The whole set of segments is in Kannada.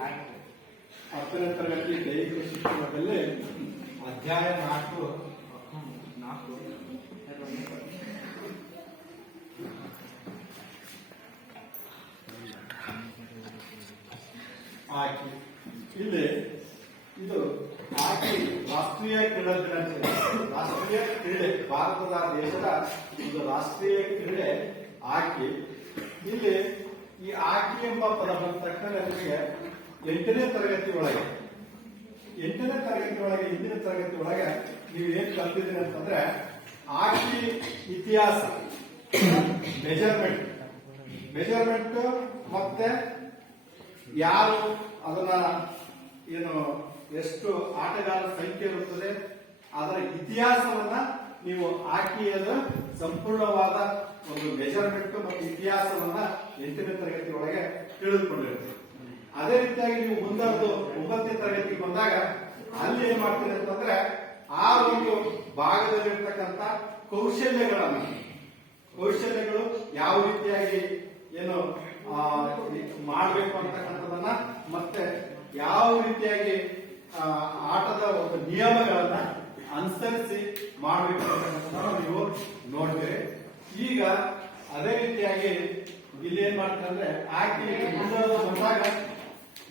10ನೇ ತರಗತಿ ದೈಹಿಕ ಶಿಕ್ಷಣದಲ್ಲಿ ಅಧ್ಯಾಯ 4 ಆಕಿ. ಇಲ್ಲಿ ಇದು ಆಕಿ ರಾಷ್ಟ್ರೀಯ ಕ್ರೀಡಾ ದಿನಾಚರಣೆ. ರಾಷ್ಟ್ರೀಯ ಕ್ರೀಡೆ ಭಾರತದ ದೇಶದ ಒಂದು ರಾಷ್ಟ್ರೀಯ ಕ್ರೀಡೆ ಆಕಿ. ಇಲ್ಲಿ ಈ ಆಕಿ ಎಂಬ ಪದ ಬಂದ ತಕ್ಷಣ ನಿಮಗೆ 8ನೇ ತರಗತಿ ಒಳಗೆ ಹಿಂದಿನ ತರಗತಿ ಒಳಗೆ ನೀವು ಏನ್ ಕಲ್ತಿದ್ದೀರಿ ಅಂತಂದ್ರೆ ಆಕಿ ಇತಿಹಾಸ, ಮೆಜರ್ಮೆಂಟ್ ಮತ್ತೆ ಯಾರು ಅದನ್ನ ಏನು ಎಷ್ಟು ಆಟಗಾರರ ಸಂಖ್ಯೆ ಇರುತ್ತದೆ ಅದರ ಇತಿಹಾಸವನ್ನ ನೀವು ಆಕಿಯದ ಸಂಪೂರ್ಣವಾದ ಒಂದು ಮೆಜರ್ಮೆಂಟ್ ಮತ್ತು ಇತಿಹಾಸವನ್ನ 8ನೇ ತರಗತಿ ಒಳಗೆ ತಿಳಿದುಕೊಂಡಿರ್ತೀರಿ. ಅದೇ ರೀತಿಯಾಗಿ ನೀವು ಮುಂದದ್ದು 9ನೇ ತರಗತಿಗೆ ಬಂದಾಗ ಅಲ್ಲಿ ಏನ್ ಮಾಡ್ತೀರಿ ಅಂತಂದ್ರೆ ಆ ಒಂದು ಭಾಗದಲ್ಲಿರ್ತಕ್ಕಂಥ ಕೌಶಲ್ಯಗಳು ಯಾವ ರೀತಿಯಾಗಿ ಏನು ಮಾಡಬೇಕು ಅಂತಕ್ಕಂಥದನ್ನ ಮತ್ತೆ ಯಾವ ರೀತಿಯಾಗಿ ಆಟದ ಒಂದು ನಿಯಮಗಳನ್ನ ಅನುಸರಿಸಿ ಮಾಡಬೇಕು ಅಂತಕ್ಕಂಥದ್ದನ್ನ ನೀವು ನೋಡ್ತೀರಿ. ಈಗ ಅದೇ ರೀತಿಯಾಗಿ ಇಲ್ಲಿ ಏನ್ ಮಾಡ್ತಾರೆ ಅಂದ್ರೆ ಆಕಿ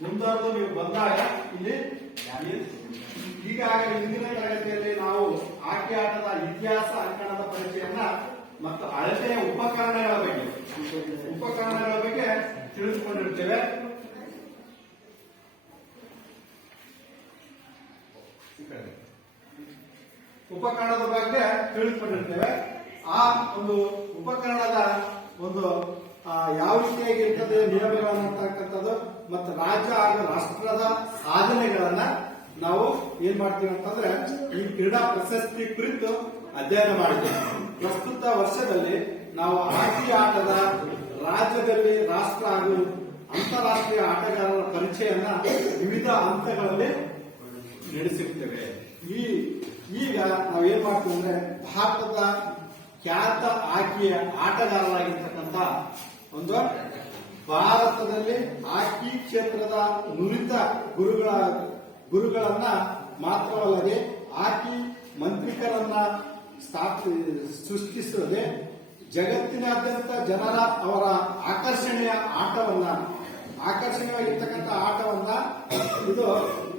ಮುಂದುವರೆದು ನೀವು ಬಂದಾಗ ಇಲ್ಲಿ ಈಗಾಗಲೇ ಹಿಂದಿನ ತರಗತಿಯಲ್ಲಿ ನಾವು ಆಕೆ ಆಟದ ಇತಿಹಾಸ ಅಂಕಣದ ಪರಿಚಯನ್ನ ಮತ್ತು ಅಳತೆಯ ಉಪಕರಣಗಳ ಬಗ್ಗೆ ತಿಳಿದುಕೊಂಡಿರ್ತೇವೆ. ಉಪಕರಣದ ಬಗ್ಗೆ ತಿಳಿದುಕೊಂಡಿರ್ತೇವೆ. ಆ ಒಂದು ಉಪಕರಣದ ಒಂದು ಯಾವ ರೀತಿಯಾಗಿ ಇರ್ತದೆ ನಿಯಮಗಳನ್ನು ಅಂತಕ್ಕಂಥದ್ದು ಮತ್ತು ರಾಜ್ಯ ಹಾಗೂ ರಾಷ್ಟ್ರದ ಸಾಧನೆಗಳನ್ನ ನಾವು ಏನ್ ಮಾಡ್ತೀವಿ ಅಂತಂದ್ರೆ ಈ ಕ್ರೀಡಾ ಪ್ರಶಸ್ತಿ ಕುರಿತು ಅಧ್ಯಯನ ಮಾಡಿದ್ದೇವೆ. ಪ್ರಸ್ತುತ ವರ್ಷದಲ್ಲಿ ನಾವು ಆಕಿ ಆಟದ ರಾಜ್ಯದಲ್ಲಿ ರಾಷ್ಟ್ರ ಹಾಗೂ ಅಂತಾರಾಷ್ಟ್ರೀಯ ಆಟಗಾರರ ಪರಿಚಯನ ವಿವಿಧ ಹಂತಗಳಲ್ಲಿ ನಡೆಸಿರ್ತೇವೆ. ಈಗ ನಾವು ಏನ್ ಮಾಡ್ತೀವಿ ಅಂದ್ರೆ ಭಾರತದ ಖ್ಯಾತ ಆಕಿಯ ಆಟಗಾರರಾಗಿರ್ತಕ್ಕಂಥ ಒಂದು ಭಾರತದಲ್ಲಿ ಆಕಿ ಕ್ಷೇತ್ರದ ನುರಿತ ಗುರುಗಳನ್ನ ಮಾತ್ರವಲ್ಲದೆ ಆಕಿ ಮಂತ್ರಿಕರನ್ನ ಸೃಷ್ಟಿಸದೆ ಜಗತ್ತಿನಾದ್ಯಂತ ಜನರ ಅವರ ಆಕರ್ಷಣೀಯವಾಗಿರ್ತಕ್ಕಂಥ ಆಟವನ್ನ ಇದು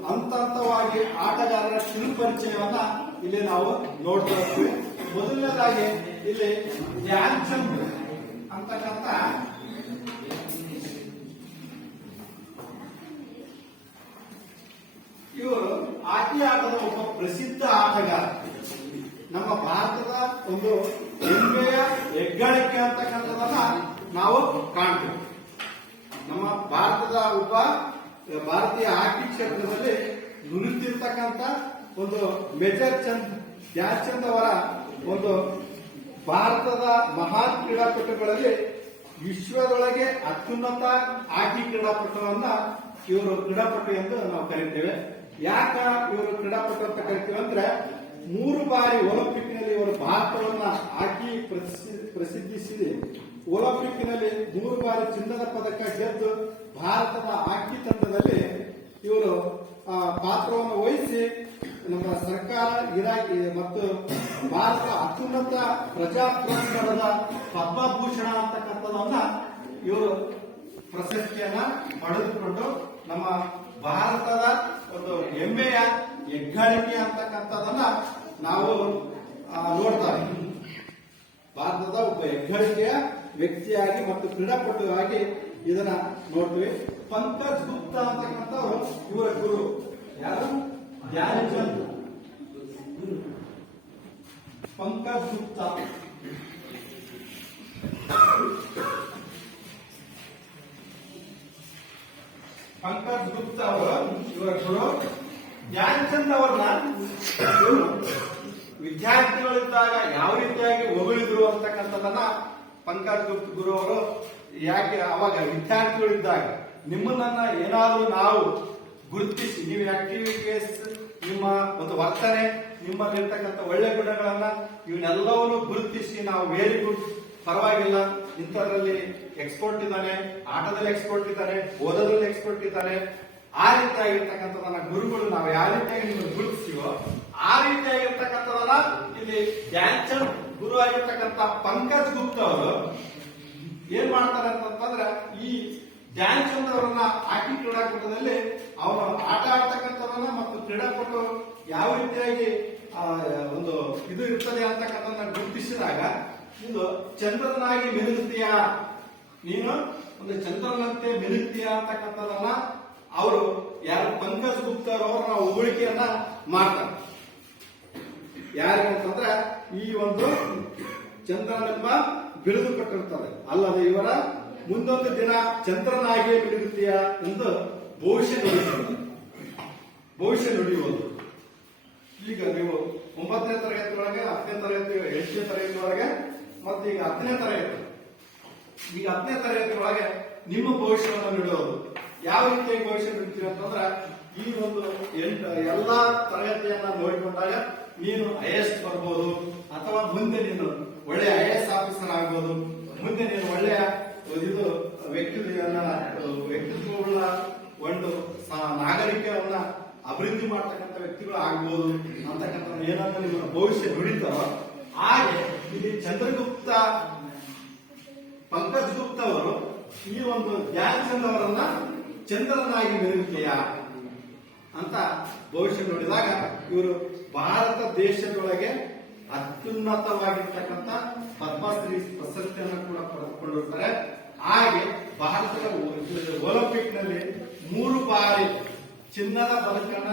ಹಂತ ಹಂತವಾಗಿ ಆಟಗಾರರ ಕಿರುಪರಿಚಯವನ್ನ ಇಲ್ಲಿ ನಾವು ನೋಡ್ತಾ ಇರ್ತೀವಿ. ಮೊದಲನೇದಾಗಿ ಇಲ್ಲಿ ಧ್ಯಾನ್ ಚಂದ್ ಅಂತಕ್ಕಂಥ ಇವರು ಆಕಿ ಆಟದ ಒಬ್ಬ ಪ್ರಸಿದ್ಧ ಆಟಗಾರ. ನಮ್ಮ ಭಾರತದ ಒಂದು ಹೆಮ್ಮೆಯ ಹೆಗ್ಗಳಿಕೆ ಅಂತಕ್ಕಂಥದನ್ನ ನಾವು ಕಾಣ್ತೀವಿ. ನಮ್ಮ ಭಾರತದ ಒಬ್ಬ ಭಾರತೀಯ ಹಾಕಿ ಕ್ಷೇತ್ರದಲ್ಲಿ ನುರಿತಿರ್ತಕ್ಕಂಥ ಒಂದು ಮೇಜರ್ ಧ್ಯಾನ್ ಚಂದ್ ಅವರ ಒಂದು ಭಾರತದ ಮಹಾನ್ ಕ್ರೀಡಾಪಟುಗಳಲ್ಲಿ ವಿಶ್ವದೊಳಗೆ ಅತ್ಯುನ್ನತ ಹಾಕಿ ಕ್ರೀಡಾಪಟುವನ್ನ ಇವರು ಕ್ರೀಡಾಪಟು ಎಂದು ನಾವು ಕರೀತೇವೆ. ಯಾಕ ಇವರು ಕ್ರೀಡಾಪಟು ಅಂತ ಕರಿತೀವಿ ಅಂದ್ರೆ 3 ಬಾರಿ ಒಲಿಂಪಿಕ್ನಲ್ಲಿ ಇವರು ಭಾರತವನ್ನ ಹಾಕಿ ಪ್ರಸಿದ್ಧಿಸಿದೆ. ಒಲಿಂಪಿಕ್ನಲ್ಲಿ 3 ಬಾರಿ ಚಿನ್ನದ ಪದಕ ಗೆದ್ದು ಭಾರತದ ಹಾಕಿ ತಂಡದಲ್ಲಿ ಇವರು ಪಾತ್ರವನ್ನು ವಹಿಸಿ ನಮ್ಮ ಸರ್ಕಾರ ಇರಾಕಿ ಮತ್ತು ಭಾರತ ಅತ್ಯುನ್ನತ ಪ್ರಜಾ ಪುರಸ್ಕಾರದ ಪದ್ಮಭೂಷಣ ಅಂತಕ್ಕಂಥದನ್ನ ಇವರು ಪ್ರಶಸ್ತಿಯನ್ನ ಪಡೆದುಕೊಂಡು ನಮ್ಮ ಭಾರತದ ಒಂದು ಹೆಮ್ಮೆಯ ಹೆಗ್ಗಳಿಕೆ ಅಂತಕ್ಕಂಥದನ್ನ ನಾವು ನೋಡ್ತಾರೆ. ಭಾರತದ ಒಬ್ಬ ಹೆಗ್ಗಳಿಕೆಯ ವ್ಯಕ್ತಿಯಾಗಿ ಮತ್ತು ಕ್ರೀಡಾಪಟುವಾಗಿ ಇದನ್ನ ನೋಡ್ತೀವಿ. ಪಂಕಜ್ ಗುಪ್ತಾ ಅಂತಕ್ಕಂಥವ್ರು ಇವರ ಗುರು. ಯಾರು? ಧ್ಯಾನ್ ಚಂದ್. ಪಂಕಜ್ ಗುಪ್ತಾ ಅವರು ಇವರ ಗುರು. ಧ್ಯಾನ್ ಚಂದ್ ಅವ್ರನ್ನ ವಿದ್ಯಾರ್ಥಿಗಳಿದ್ದಾಗ ಯಾವ ರೀತಿಯಾಗಿ ಹೊಗಳಿದ್ರು ಅಂತಕ್ಕಂಥದನ್ನ ಪಂಕಜ್ ಗುಪ್ತ ಗುರು ಅವರು ಯಾಕೆ ಅವಾಗ ವಿದ್ಯಾರ್ಥಿಗಳಿದ್ದಾಗ ನಿಮ್ಮನ್ನ ಏನಾದ್ರೂ ನಾವು ಗುರುತಿಸಿ ನೀವು ಆಕ್ಟಿವಿಟೀಸ್ ನಿಮ್ಮ ಒಂದು ವರ್ತನೆ ನಿಮ್ಮಲ್ಲಿರ್ತಕ್ಕಂಥ ಒಳ್ಳೆ ಗುಣಗಳನ್ನ ಇವನ್ನೆಲ್ಲವನ್ನು ಗುರುತಿಸಿ ನಾವು ವೆರಿ ಗುಡ್ ಪರವಾಗಿಲ್ಲ ಇಂಥದ್ರಲ್ಲಿ ಎಕ್ಸ್ಪೋರ್ಟ್ ಇದ್ದಾನೆ, ಆಟದಲ್ಲಿ ಎಕ್ಸ್ಪೋರ್ಟ್ ಇದ್ದಾನೆ, ಓದೋದ್ರಲ್ಲಿ ಎಕ್ಸ್ಪೋರ್ಟ್ ಇದ್ದಾನೆ, ಆ ರೀತಿಯಾಗಿರ್ತಕ್ಕಂಥದನ್ನ ಗುರುಗಳು ನಾವು ಯಾವ ರೀತಿಯಾಗಿ ನಿಮ್ಮನ್ನು ಗುರುತಿಸ್ತೀವೋ ಆ ರೀತಿಯಾಗಿರ್ತಕ್ಕಂಥದನ್ನ ಇಲ್ಲಿ ಧ್ಯಾನ್ ಚಂದ್ ಗುರು ಆಗಿರ್ತಕ್ಕಂಥ ಪಂಕಜ್ ಗುಪ್ತಾ ಅವರು ಏನ್ ಮಾಡ್ತಾರೆ ಅಂತಂದ್ರೆ ಈ ಧ್ಯಾನ್ ಚಂದ್ ಅವರನ್ನ ಹಾಕಿ ಕ್ರೀಡಾಕೂಟದಲ್ಲಿ ಅವರು ಆಟ ಆಡ್ತಕ್ಕಂಥದನ್ನ ಮತ್ತು ಕ್ರೀಡಾಕೂಟ ಯಾವ ರೀತಿಯಾಗಿ ಒಂದು ಇದು ಇರ್ತದೆ ಅಂತಕ್ಕಂಥದನ್ನ ಗುರುತಿಸಿದಾಗ ಇದು ಚಂದ್ರನಾಗಿ ಮಿನುಗುತ್ತೀಯ, ನೀನು ಒಂದು ಚಂದ್ರನಂತೆ ಮಿನುಗ್ತೀಯ ಅಂತಕ್ಕಂಥದನ್ನ ಅವರು ಯಾರು ಪಂಕಜ್ ಗುಪ್ತಾ ಅವರ ಹೋಲಿಕೆಯನ್ನ ಮಾಡ್ತಾರೆ. ಯಾರಿಗಂತಂದ್ರೆ ಈ ಒಂದು ಚಂದ್ರನೆಂಬ ಬಿರುದು ಕೊಟ್ಟಿರ್ತಾರೆ, ಅಲ್ಲದೆ ಇವರ ಮುಂದೊಂದು ದಿನ ಚಂದ್ರನಾಗಿಯೇ ಮಿನುಗುತ್ತೀಯ ಎಂದು ಭವಿಷ್ಯ ನುಡಿಯುವುದು. ಭವಿಷ್ಯ ನುಡಿಯುವುದು ಈಗ ನೀವು 9ನೇ ತರಗತಿ ಒಳಗೆ, 10ನೇ ತರಗತಿ, 8ನೇ ತರಗತಿ ಒಳಗೆ ಮತ್ತೆ ಈಗ 10ನೇ ತರಗತಿ, ಈಗ 10ನೇ ತರಗತಿ ಒಳಗೆ ನಿಮ್ಮ ಭವಿಷ್ಯವನ್ನು ನುಡಿಯೋದು. ಯಾವ ರೀತಿಯಾಗಿ ಭವಿಷ್ಯ ನುಡಿತೀವಿ ಅಂತಂದ್ರೆ ಈ ಒಂದು ಎಲ್ಲಾ ತರಗತಿಯನ್ನ ನೋಡಿಕೊಂಡಾಗ ನೀನು IAS ಬರ್ಬೋದು, ಅಥವಾ ಮುಂದೆ ನೀನು ಒಳ್ಳೆಯ IAS ಆಫೀಸರ್ ಆಗ್ಬೋದು, ಮುಂದೆ ನೀನು ಒಳ್ಳೆಯ ಇದು ವ್ಯಕ್ತಿತ್ವವುಳ್ಳ ಒಂದು ನಾಗರಿಕವನ್ನ ಅಭಿವೃದ್ಧಿ ಮಾಡ್ತಕ್ಕಂಥ ವ್ಯಕ್ತಿಗಳು ಆಗ್ಬೋದು ಅಂತಕ್ಕಂಥ ಏನಾದ್ರೂ ನಿಮ್ಮ ಭವಿಷ್ಯ ನುಡಿತಾರೋ ಹಾಗೆ ಇಲ್ಲಿ ಚಂದ್ರಗುಪ್ತ ಪಂಕಜ್ ಗುಪ್ತಾ ಅವರು ಈ ಒಂದು ಧ್ಯಾನ್ ಚಂದ್ ಅವರನ್ನ ಚಂದ್ರನಾಗಿ ಮಿನುಗುತ್ತೀಯ ಅಂತ ಭವಿಷ್ಯ ನೋಡಿದಾಗ ಇವರು ಭಾರತ ದೇಶದೊಳಗೆ ಅತ್ಯುನ್ನತವಾಗಿರ್ತಕ್ಕಂಥ ಪದ್ಮಶ್ರೀ ಪ್ರಶಸ್ತಿಯನ್ನು ಕೂಡ ಪಡೆದುಕೊಂಡಿರ್ತಾರೆ. ಹಾಗೆ ಭಾರತದ ಒಲಿಂಪಿಕ್ ನಲ್ಲಿ 3 ಬಾರಿ ಚಿನ್ನದ ಪದಕನ್ನ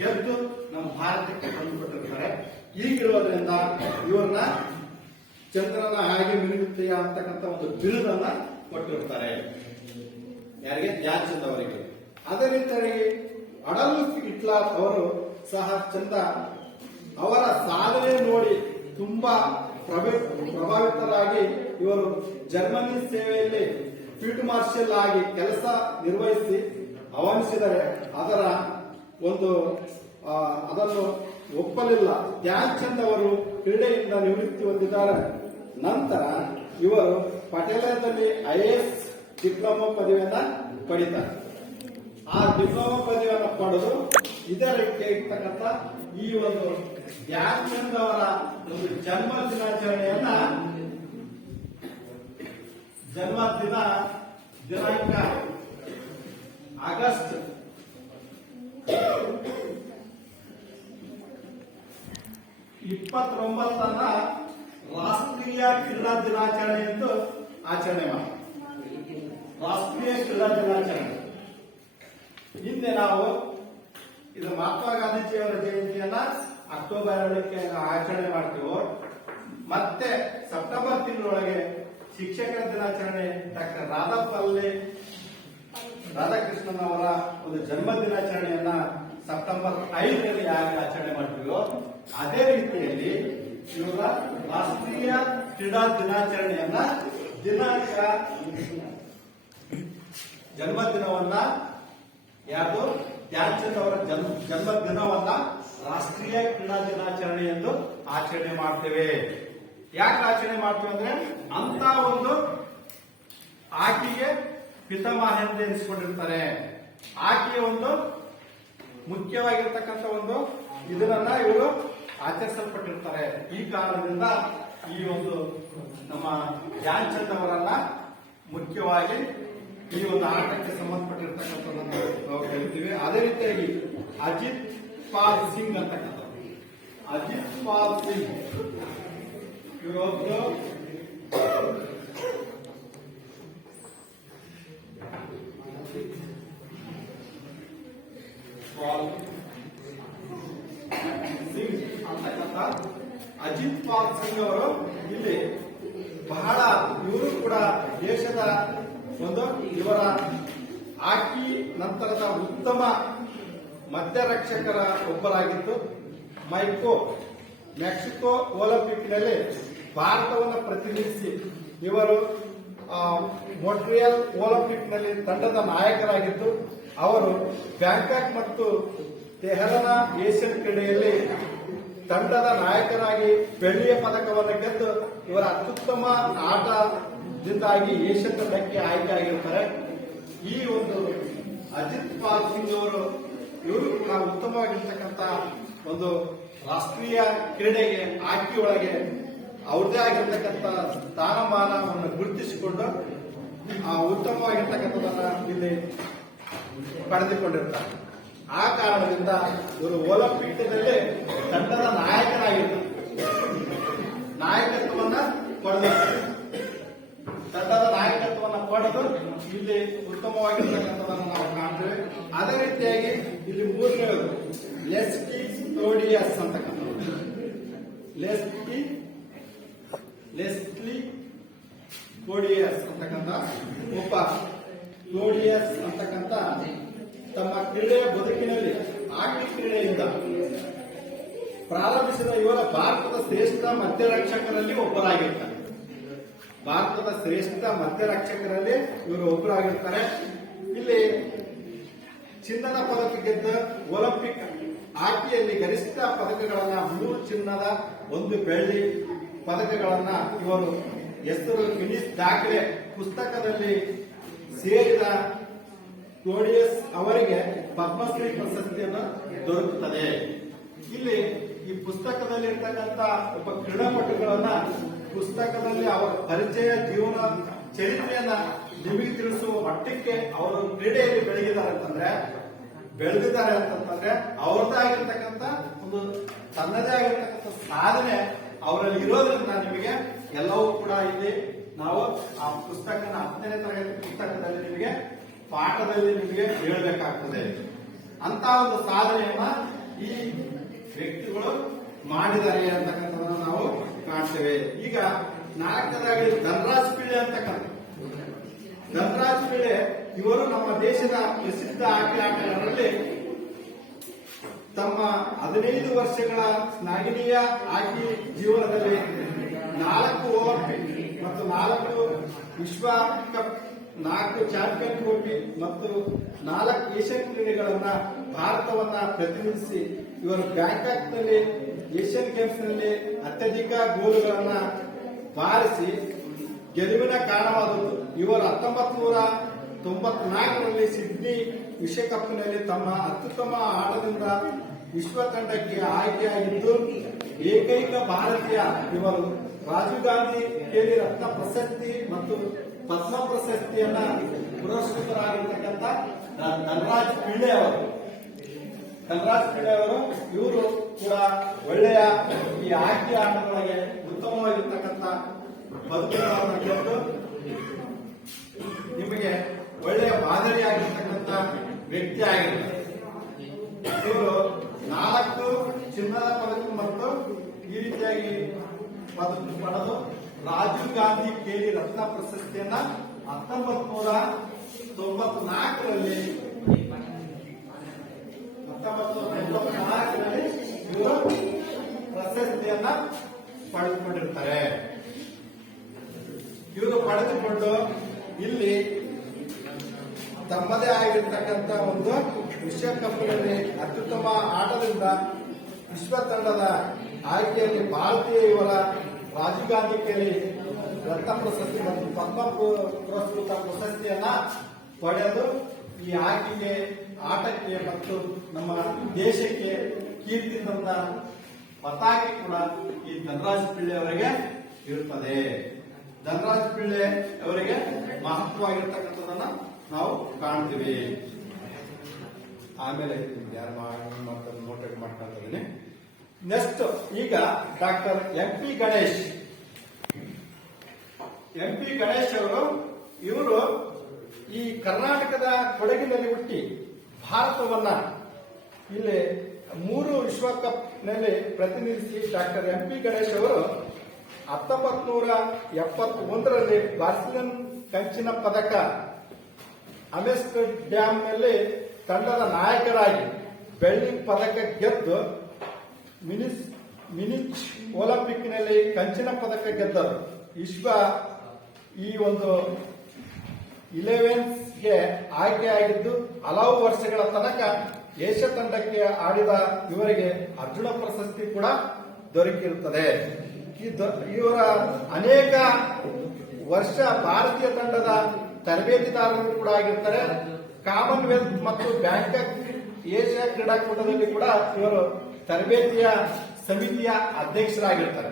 ಗೆದ್ದು ನಮ್ಮ ಭಾರತಕ್ಕೆ ತಂದುಕೊಟ್ಟಿರ್ತಾರೆ. ಹೀಗಿರುವುದರಿಂದ ಇವ್ರನ್ನ ಚಂದ್ರನ ಹಾಗೆ ಮಿನುಗುತ್ತೀಯ ಅಂತಕ್ಕಂಥ ಒಂದು ಬಿರುದನ್ನ ಕೊಟ್ಟಿರ್ತಾರೆ. ಯಾರಿಗೆ? ಧ್ಯಾನ್ ಚಂದ್ ಅವರಿಗೆ. ಅದೇ ರೀತಿಯಾಗಿ ಅಡಲ್ಫ್ ಹಿಟ್ಲರ್ ಅವರು ಸಹ ಚಂದ ಅವರ ಸಾಧನೆ ನೋಡಿ ತುಂಬಾ ಪ್ರಭಾವಿತರಾಗಿ ಇವರು ಜರ್ಮನಿ ಸೇವೆಯಲ್ಲಿ ಫೀಲ್ಡ್ ಮಾರ್ಷಲ್ ಆಗಿ ಕೆಲಸ ನಿರ್ವಹಿಸಿ ಆಹ್ವಾನಿಸಿದರೆ ಅದನ್ನು ಒಪ್ಪಲಿಲ್ಲ. ಧ್ಯಾನ್ ಚಂದ್ ಅವರು ಕ್ರೀಡೆಯಿಂದ ನಿವೃತ್ತಿ ಹೊಂದಿದ್ದಾರೆ. ನಂತರ ಇವರು ಪಟೇಲದಲ್ಲಿ IAS ಡಿಪ್ಲೊಮಾ ಪದವಿಯನ್ನ ಪಡಿತಾರೆ. ಆ ಡಿಪ್ಲೊಮಾ ಪದವಿಯನ್ನು ಪಡೆದು ಇದಕ್ಕೆ ಇರ್ತಕ್ಕಂಥ ಈ ಒಂದು ಧ್ಯಾನ್ ಚಂದ್ ಅವರ ಒಂದು ಜನ್ಮ ದಿನಾಚರಣೆಯನ್ನ ದಿನಾಂಕ ಆಗಸ್ಟ್ 29 ರಾಷ್ಟ್ರೀಯ ಕ್ರೀಡಾ ದಿನಾಚರಣೆ ಎಂದು ಆಚರಣೆ ಮಾಡಿ. ರಾಷ್ಟ್ರೀಯ ಕ್ರೀಡಾ ದಿನಾಚರಣೆ ಹಿಂದೆ ನಾವು ಇದು ಮಹಾತ್ಮ ಗಾಂಧೀಜಿಯವರ ಜಯಂತಿಯನ್ನ ಅಕ್ಟೋಬರ್ 2ಕ್ಕೆ ಆಚರಣೆ ಮಾಡ್ತೀವೋ, ಮತ್ತೆ ಸೆಪ್ಟೆಂಬರ್ ತಿಂಗಳೊಳಗೆ ಶಿಕ್ಷಕರ ದಿನಾಚರಣೆ ಡಾಕ್ಟರ್ ರಾಧಾಕೃಷ್ಣನ್ ಅವರ ಒಂದು ಜನ್ಮ ದಿನಾಚರಣೆಯನ್ನ ಸೆಪ್ಟೆಂಬರ್ 5ರಲ್ಲಿ ಯಾಕೆ ಆಚರಣೆ ಮಾಡ್ತೀವೋ ಅದೇ ರೀತಿಯಲ್ಲಿ ಇವರ ರಾಷ್ಟ್ರೀಯ ಕ್ರೀಡಾ ದಿನಾಚರಣೆಯನ್ನ ಜನ್ಮದಿನವನ್ನ ಯಾವುದು ಧ್ಯಾನ್ ಚಂದ್ ಅವರ ಜನ್ಮದಿನವನ್ನ ರಾಷ್ಟ್ರೀಯ ಕ್ರೀಡಾ ದಿನಾಚರಣೆ ಎಂದು ಆಚರಣೆ ಮಾಡ್ತೇವೆ. ಯಾಕೆ ಆಚರಣೆ ಮಾಡ್ತೀವಿ ಅಂದ್ರೆ ಅಂತ ಒಂದು ಆಕೆಗೆ ಪಿತಾಮಹ ಎಂದು ಎನಿಸಿಕೊಂಡಿರ್ತಾರೆ. ಆಕೆಯ ಒಂದು ಮುಖ್ಯವಾಗಿರ್ತಕ್ಕಂಥ ಒಂದು ಇದನ್ನ ಇವರು ಆಚರಿಸಲ್ಪಟ್ಟಿರ್ತಾರೆ. ಈ ಕಾರಣದಿಂದ ಈ ಒಂದು ನಮ್ಮ ಧ್ಯಾನ್ ಚಂದ್ ಅವರನ್ನ ಮುಖ್ಯವಾಗಿ ಈ ಒಂದು ಆಟಕ್ಕೆ ಸಂಬಂಧಪಟ್ಟಿರ್ತಕ್ಕಂಥದ್ದನ್ನು ನಾವು ಕರಿತೀವಿ. ಅದೇ ರೀತಿಯಾಗಿ ಅಜಿತ್ ಪಾಲ್ ಸಿಂಗ್ ಅಂತಕ್ಕಂಥ ಅಜಿತ್ ಪಾಲ್ ಸಿಂಗ್ ಇವರೊಬ್ಬರು ಸಿಂಗ್ ಅಂತಕ್ಕಂಥ ಅಜಿತ್ ಪಾಲ್ ಸಿಂಗ್ ಅವರು ಇಲ್ಲಿ ಬಹಳ ಇವರು ಕೂಡ ದೇಶದ ಒಂದು ಇವರ ಹಾಕಿ ನಂತರದ ಉತ್ತಮ ಮಧ್ಯರಕ್ಷಕರ ಒಬ್ಬರಾಗಿದ್ದು ಮೆಕ್ಸಿಕೋ ಒಲಿಂಪಿಕ್ನಲ್ಲಿ ಭಾರತವನ್ನು ಪ್ರತಿನಿಧಿಸಿ ಇವರು ಮೊಂಟ್ರಿಯಲ್ ಒಲಿಂಪಿಕ್ನಲ್ಲಿ ತಂಡದ ನಾಯಕರಾಗಿದ್ದು ಅವರು ಬ್ಯಾಂಕಾಕ್ ಮತ್ತು ತೆಹರಾನ್ ಏಷ್ಯನ್ ಕ್ರೀಡೆಯಲ್ಲಿ ತಂಡದ ನಾಯಕರಾಗಿ ಬೆಳ್ಳಿಯ ಪದಕವನ್ನು ಗೆದ್ದು ಇವರ ಅತ್ಯುತ್ತಮ ಆಟದಿಂದಾಗಿ ಏಷ್ಯನ್ ತಂಡಕ್ಕೆ ಆಯ್ಕೆಯಾಗಿರುತ್ತಾರೆ. ಈ ಒಂದು ಅಜಿತ್ ಪಾಲ್ ಸಿಂಗ್ ಇವರು ಕೂಡ ಉತ್ತಮವಾಗಿರ್ತಕ್ಕಂಥ ಒಂದು ರಾಷ್ಟ್ರೀಯ ಕ್ರೀಡೆಗೆ ಹಾಕಿ ಒಳಗೆ ಅವ್ರದೇ ಆಗಿರ್ತಕ್ಕಂಥ ಸ್ಥಾನಮಾನವನ್ನು ಗುರುತಿಸಿಕೊಂಡು ಉತ್ತಮವಾಗಿರ್ತಕ್ಕಂಥದನ್ನ ಇಲ್ಲಿ ಪಡೆದುಕೊಂಡಿರ್ತಾರೆ. ಆ ಕಾರಣದಿಂದ ಇವರು ಒಲಿಂಪಿಕ್ನಲ್ಲಿ ತಂಡದ ನಾಯಕನಾಗಿರ್ತಾರೆ. ನಾಯಕತ್ವವನ್ನ ಪಡೆದು ಇಲ್ಲಿ ಉತ್ತಮವಾಗಿರ್ತಕ್ಕಂಥದನ್ನು ನಾವು ಕಾಣ್ತೇವೆ. ಅದೇ ರೀತಿಯಾಗಿ ಇಲ್ಲಿ ಮೂರನೇದು ಲೆಸ್ಲಿ ಕ್ಲೋಡಿಯಸ್ ಅಂತಕ್ಕಂಥದ್ದು. ಲೆಸ್ಲಿ ಕ್ಲೋಡಿಯಸ್ ಅಂತಕ್ಕಂಥ ಒಬ್ಬ ಕ್ಲೋಡಿಯಸ್ ಅಂತಕ್ಕಂಥ ತಮ್ಮ ಕ್ರೀಡೆಯ ಬದುಕಿನಲ್ಲಿ ಹಾಕಿ ಕ್ರೀಡೆಯಿಂದ ಪ್ರಾರಂಭಿಸಿದ ಇವರ ಭಾರತದ ಶ್ರೇಷ್ಠ ಮಧ್ಯರಕ್ಷಕರಲ್ಲಿ ಒಬ್ಬರಾಗಿರ್ತಾರೆ. ಭಾರತದ ಶ್ರೇಷ್ಠ ಮಧ್ಯರಕ್ಷಕರಲ್ಲಿ ಇವರು ಒಬ್ಬರಾಗಿರ್ತಾರೆ. ಇಲ್ಲಿ ಚಿನ್ನದ ಪದಕ ಗೆದ್ದ ಒಲಿಂಪಿಕ್ ಹಾಕಿಯಲ್ಲಿ ಗರಿಷ್ಠ ಪದಕಗಳನ್ನ 3 ಚಿನ್ನದ 1 ಬೆಳ್ಳಿ ಪದಕಗಳನ್ನ ಇವರು ಹೆಸರು ಗಿನ್ನಿಸ್ ದಾಖಲೆ ಪುಸ್ತಕದಲ್ಲಿ ಸೇರಿದ ಕ್ಲೋಡಿಯಸ್ ಅವರಿಗೆ ಪದ್ಮಶ್ರೀ ಪ್ರಶಸ್ತಿಯನ್ನು ದೊರಕುತ್ತದೆ. ಇಲ್ಲಿ ಈ ಪುಸ್ತಕದಲ್ಲಿ ಇರ್ತಕ್ಕಂಥ ಒಬ್ಬ ಕ್ರೀಡಾಪಟುಗಳನ್ನ ಪುಸ್ತಕದಲ್ಲಿ ಅವರ ಪರಿಚಯ ಜೀವನ ಚರಿತ್ರೆಯನ್ನ ನಿಮಗೆ ತಿಳಿಸುವ ಮಟ್ಟಕ್ಕೆ ಅವರು ಕ್ರೀಡೆಯಲ್ಲಿ ಬೆಳೆದಿದ್ದಾರೆ ಅಂತಂದ್ರೆ ಅವ್ರದ್ದೇ ಆಗಿರ್ತಕ್ಕಂಥ ಒಂದು ತನ್ನದೇ ಆಗಿರ್ತಕ್ಕಂಥ ಸಾಧನೆ ಅವರಲ್ಲಿ ಇರೋದ್ರಿಂದ ನಿಮಗೆ ಎಲ್ಲವೂ ಕೂಡ ಇಲ್ಲಿ ನಾವು ಆ ಪುಸ್ತಕನ 10ನೇ ತರಗತಿ ಪುಸ್ತಕದಲ್ಲಿ ನಿಮಗೆ ಪಾಠದಲ್ಲಿ ನಿಮಗೆ ಹೇಳಬೇಕಾಗ್ತದೆ. ಅಂತ ಒಂದು ಸಾಧನೆಯನ್ನ ಈ ವ್ಯಕ್ತಿಗಳು ಮಾಡಿದ್ದಾರೆ ಅಂತಕ್ಕಂಥದನ್ನ ನಾವು ಕಾಣ್ತೇವೆ. ಈಗ 4ನೇದಾಗಿ ಧನರಾಜ್ ಪಿಳ್ಳೆ ಅಂತಕ್ಕಂಥ ಧನರಾಜ್ ಪಿಳ್ಳೆ ಇವರು ನಮ್ಮ ದೇಶದ ಪ್ರಸಿದ್ಧ ಆಟಗಾರರಲ್ಲಿ ತಮ್ಮ 15 ವರ್ಷಗಳ ಶ್ಲಾಘನೀಯ ಹಾಕಿ ಜೀವನದಲ್ಲಿ 4 ಒಲಿಂಪಿಕ್ ಮತ್ತು 4 ವಿಶ್ವ ಕಪ್ 4 ಚಾಂಪಿಯನ್ ಟ್ರೋಫಿ ಮತ್ತು 4 ಏಷ್ಯನ್ ಕ್ರೀಡೆಗಳನ್ನ ಭಾರತವನ್ನ ಪ್ರತಿನಿಧಿಸಿ ಇವರು ಬ್ಯಾಂಕಾಕ್ನಲ್ಲಿ ಏಷ್ಯನ್ ಗೇಮ್ಸ್ ನಲ್ಲಿ ಅತ್ಯಧಿಕ ಗೋಲುಗಳನ್ನ ಬಾರಿಸಿ ಗೆಲುವಿನ ಕಾರಣವಾದದ್ದು. ಇವರು 1994ರಲ್ಲಿ ಸಿಡ್ನಿ ವಿಶ್ವಕಪ್ನಲ್ಲಿ ತಮ್ಮ ಅತ್ಯುತ್ತಮ ಆಟದಿಂದ ವಿಶ್ವ ತಂಡಕ್ಕೆ ಆಯ್ಕೆಯಾಗಿದ್ದು ಏಕೈಕ ಭಾರತೀಯ ಇವರು ರಾಜೀವ್ ಗಾಂಧಿ ಖೇಲ್ ರತ್ನ ಪ್ರಶಸ್ತಿ ಮತ್ತು ಪದ್ಮ ಪ್ರಶಸ್ತಿಯನ್ನ ಪುರಸ್ಕೃತರಾಗಿರ್ತಕ್ಕಂಥ ಧನರಾಜ್ ಪಿಳ್ಳೆ ಅವರು ಇವರು ಕೂಡ ಒಳ್ಳೆಯ ಈ ಹಾಕಿ ಆಟದೊಳಗೆ ಉತ್ತಮವಾಗಿರ್ತಕ್ಕಂಥ ಬದುಕನ್ನು ಗೆದ್ದು ನಿಮಗೆ ಒಳ್ಳೆಯ ಮಾದರಿಯಾಗಿರ್ತಕ್ಕಂಥ ವ್ಯಕ್ತಿ ಆಗಿರ್ತಾರೆ. ಇವರು 4 ಚಿನ್ನದ ಪದಕ ಮತ್ತು ಈ ರೀತಿಯಾಗಿ ಪಡೆದು ರಾಜೀವ್ ಗಾಂಧಿ ಖೇಲ್ ರತ್ನ ಪ್ರಶಸ್ತಿಯನ್ನ 1994ರಲ್ಲಿ ಇವರು ಪ್ರಶಸ್ತಿಯನ್ನ ಪಡೆದುಕೊಂಡಿರ್ತಾರೆ. ಇವರು ಪಡೆದುಕೊಂಡು ಇಲ್ಲಿ ತಮ್ಮದೇ ಆಗಿರ್ತಕ್ಕಂಥ ಒಂದು ವಿಶ್ವಕಪ್ನಲ್ಲಿ ಅತ್ಯುತ್ತಮ ಆಟದಿಂದ ವಿಶ್ವ ತಂಡದ ಆಯ್ಕೆಯಲ್ಲಿ ಭಾರತೀಯ ಇವರ ರಾಜೀವ್ ಗಾಂಧಿ ಖೇಲ್ ರತ್ನ ಪ್ರಶಸ್ತಿ ಮತ್ತು ಪದ್ಮ ಪುರಸ್ಕೃತ ಪ್ರಶಸ್ತಿಯನ್ನ ಪಡೆದು ಈ ಹಾಕಿಗೆ ಆಟಕ್ಕೆ ಮತ್ತು ನಮ್ಮ ದೇಶಕ್ಕೆ ಕೀರ್ತಿ ತಂದ ಪತಾಕೆ ಕೂಡ ಈ ಧನರಾಜ್ ಪಿಳ್ಳೆ ಅವರಿಗೆ ಇರುತ್ತದೆ. ಧನರಾಜ್ ಪಿಳ್ಳೆ ಅವರಿಗೆ ಮಹತ್ವವಾಗಿರ್ತಕ್ಕಂಥದನ್ನ ನಾವು ಕಾಣ್ತೀವಿ. ಆಮೇಲೆ ಯಾರು ನೋಟೆಡ್ ಮಾಡ್ಕೊಂಡಿದ್ದೀನಿ. ನೆಕ್ಸ್ಟ್ ಈಗ ಡಾಕ್ಟರ್ ಎಂ.ಪಿ. ಗಣೇಶ್ ಇವರು ಈ ಕರ್ನಾಟಕದ ಕೊಡಗಿನಲ್ಲಿ ಹುಟ್ಟಿ ಭಾರತವನ್ನ ಇಲ್ಲಿ 3 ವಿಶ್ವಕಪ್ ನಲ್ಲಿ ಪ್ರತಿನಿಧಿಸಿ ಡಾಕ್ಟರ್ ಎಂ.ಪಿ. ಗಣೇಶ್ ಅವರು 1971ರಲ್ಲಿ ಬಾರ್ಸಿಲನ್ ಕಂಚಿನ ಪದಕ ಆಮ್ಸ್ಟರ್ಡ್ಯಾಮ್ ನಲ್ಲಿ ತಂಡದ ನಾಯಕರಾಗಿ ಬೆಳ್ಳಿ ಪದಕ ಗೆದ್ದು ಮಿನಿಚ್ ಒಲಿಂಪಿಕ್ನಲ್ಲಿ ಕಂಚಿನ ಪದಕ ಗೆದ್ದರು. ವಿಶ್ವ ಈ ಒಂದು 11ಗೆ ಆಯ್ಕೆಯಾಗಿದ್ದು ಹಲವು ವರ್ಷಗಳ ತನಕ ಏಷ್ಯಾ ತಂಡಕ್ಕೆ ಆಡಿದ ಇವರಿಗೆ ಅರ್ಜುನ ಪ್ರಶಸ್ತಿ ಕೂಡ ದೊರಕಿರುತ್ತದೆ. ಇವರ ಅನೇಕ ವರ್ಷ ಭಾರತೀಯ ತಂಡದ ತರಬೇತಿದಾರರು ಕೂಡ ಆಗಿರ್ತಾರೆ. ಕಾಮನ್ವೆಲ್ತ್ ಮತ್ತು ಬ್ಯಾಂಕಾಕ್ ಏಷ್ಯಾ ಕ್ರೀಡಾಕೂಟದಲ್ಲಿ ಕೂಡ ಇವರು ತರಬೇತಿಯ ಸಮಿತಿಯ ಅಧ್ಯಕ್ಷರಾಗಿರ್ತಾರೆ.